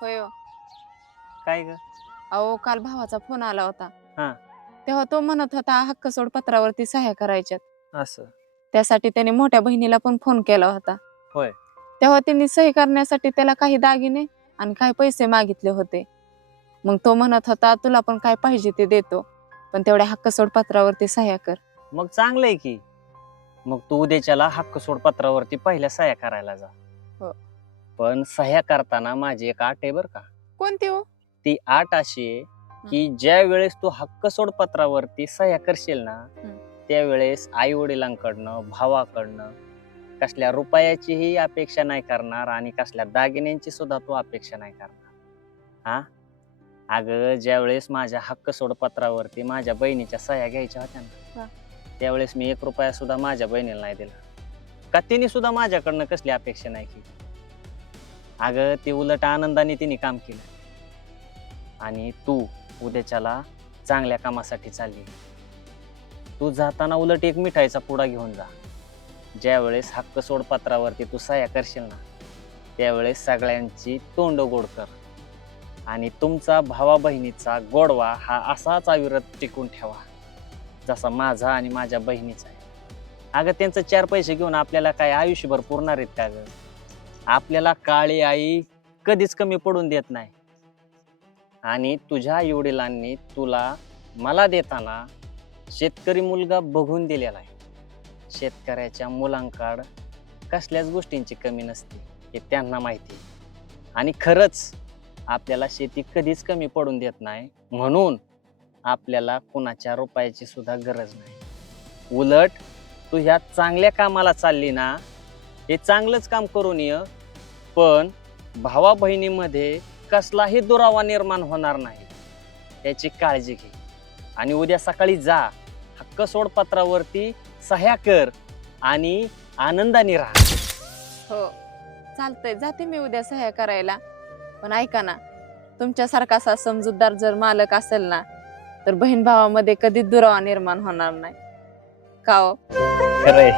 होय हो. काय ग? अहो काल भावाचा फोन आला होता. हा. तेव्हा तो म्हणत होता हक्क सोड पत्रावरती सह्या करायच्यात. असं. त्यासाठी त्याने मोठ्या बहिणीला पण फोन केला होता. होय. तेव्हा त्यांनी सही करण्यासाठी त्याला काही दागिने आणि काही पैसे मागितले होते. मग तो म्हणत होता तुला पण काय पाहिजे ते देतो, पण तेवढ्या हक्क सोड पत्रावरती सह्या कर. मग चांगलंय की. मग तू उद्याच्याला हक्क सोड पत्रावरती पहिल्या सह्या करायला जा. हो. पण सह्या करताना माझी एक अट आहे बर का. कोणती हो? ती अट अशी आहे की ज्या वेळेस तू हक्क सोड पत्रावरती सह्या करशील ना, त्यावेळेस आई वडिलांकडनं, भावाकडनं कसल्या रुपयाचीही अपेक्षा नाही करणार आणि कसल्या दागिन्यांची सुद्धा तू अपेक्षा नाही करणार. हा. अगं ज्यावेळेस माझ्या हक्क सोड पत्रावरती माझ्या बहिणीच्या सह्या घ्यायच्या होत्या ना, त्यावेळेस मी 1 रुपया सुद्धा माझ्या बहिणीला नाही दिला. का तिने सुद्धा माझ्याकडनं कसली अपेक्षा नाही केली. अगं ती उलट आनंदाने तिने काम केलं. आणि तू उद्याच्याला चांगल्या कामासाठी चालली. तू जाताना उलट एक मिठाईचा पुडा घेऊन जा. ज्यावेळेस हक्क सोड पत्रावरती तू सह्या करशील ना, त्यावेळेस सगळ्यांची तोंड गोड कर आणि तुमचा भावा बहिणीचा गोडवा हा असाच अविरत टिकून ठेवा जसा माझा आणि माझ्या बहिणीचा आहे. अगं त्यांचं 4 पैसे घेऊन आपल्याला काय आयुष्यभर पुरणार आहेत का ग? आपल्याला काळी आई कधीच कमी पडून देत नाही. आणि तुझ्या आई वडिलांनी तुला मला देताना शेतकरी मुलगा बघून दिलेला आहे. शेतकऱ्याच्या मुलांकडं कसल्याच गोष्टींची कमी नसते हे त्यांना माहिती आहे. आणि खरंच आपल्याला शेती कधीच कमी पडून देत नाही, म्हणून आपल्याला कुणाच्या रुपयाची सुद्धा गरज नाही. उलट तू ह्या चांगल्या कामाला चालली ना, हे चांगलंच काम करून ये, पण भावा बहिणीमध्ये कसलाही दुरावा निर्माण होणार नाही याची काळजी घे. आणि उद्या सकाळी जा, हक्क सोड पत्रावरती सह्या कर आणि आनंदाने राहा. हो चालतंय, जाते मी उद्या सह्या करायला. पण ऐका ना, तुमच्यासारखा असा समजूतदार जर मालक असेल ना, तर बहीण भावामध्ये कधीच दुरावा निर्माण होणार नाही का हो? खरंय.